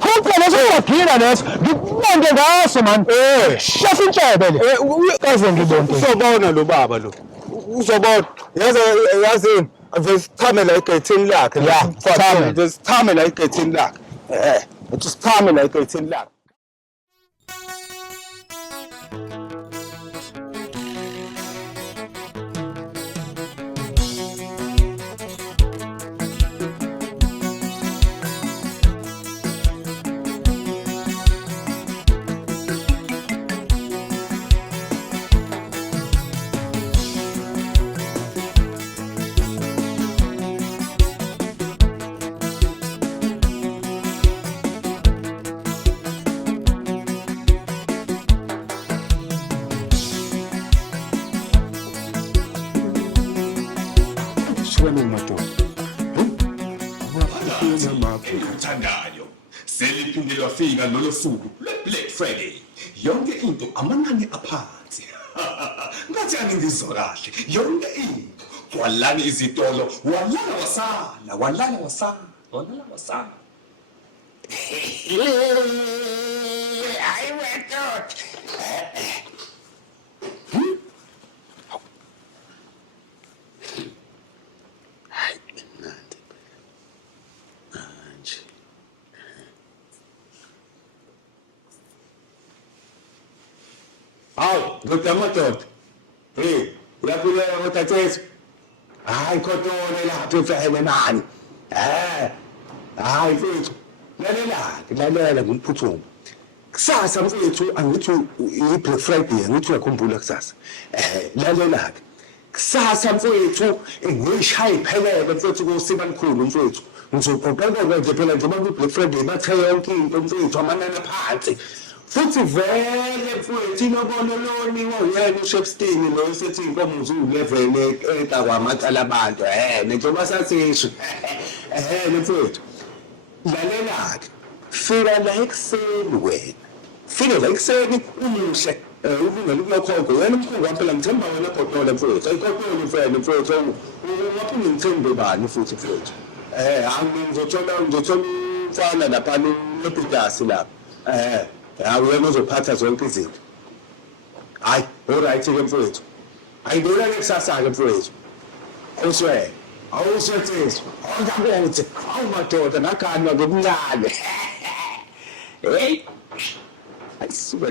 Kuphela seyaphila leso ngibonke ngaso man shafintshebe le kaze ngibonke Uzobona lo baba lo. Uzobona. Yazini ave sichame la egeyithini lakhe. Yeah, sichame. Ave sichame la egeyithini lakhe. Uthi sichame la egeyithini lakhe. Shwele madoda. Uthandayo seliphinde lwafika lolo suku lwe-Black Friday yonke into amanani aphansi ngathi angingizwa kahle yonke into walana izitolo walala wasala Hayi madoda. Hawu, ndoda madoda. Uyaphila ngotathethu. Hayi khotone lapho emfaheme mani. Hayi mfethu. Lalela ngumphuthumo. Kusasa mfethu angithi i-Black Friday angithi uyakhumbula kusasa. Lalela-ke. Kusasa mfethu ngishaya iphelele mfethu kuSibanikhulu mfethu. Ngizoqoqeka nje phela njengoba ku-Black Friday bathe yonke into mfethu amanani aphansi. Futhi vele mfowethu inobolo loniwe uyena uShepstone lo esethi inkomo zu11 eka kwamacala abantu njengoba sasisho mfowethu lalela-ke fika la ekuseni wena fika la ekuseni umuhle ulungele ukulokhokho wena umkhulu waphela ngithemba wena bhotola mfowethu ayikhokhole mfowethu ungaphinde ngithembe bani futhi mfowethu ngizothola umfana lapha nobhidasi lapha wena uzophatha zonke izinto. Hayi, alright-ke mfowethu. Ayibona-ke kusasa-ke mfowethu. Awuswethezwa. Awuzakuthi, madoda, ngaganywa ngokuncane. Hey, ayisuka.